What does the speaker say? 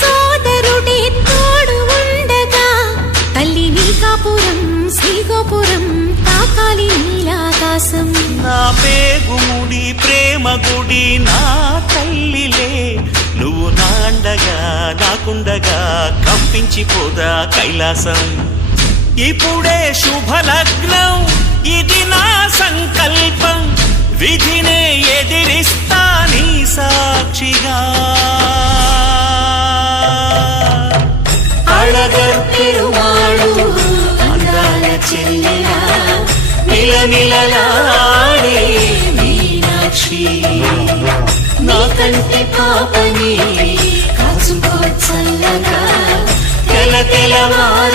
సోదరుడే తోడు ఉండగా తల్లి నీకాపురం శ్రీగోపురం తాకాలి నీలాకాశం. నా పేగుముడి ప్రేమ గుడి నా తల్లిలే, నువ్వు నాండగా నాకుండగా కంపించిపోదా కైలాసం. ఇప్పుడే శుభలగ్నం, ఇది నా సంకల్పం, విధినే ఎదిరిస్తా నీ సాక్షిగా. అళగర్ పెరుమాళు అందాల చెల్లెలా నిలనిలలాడే మీనాక్షి, నీ కంటి పాపని కాచుకో చల్లగా తెల తెలవార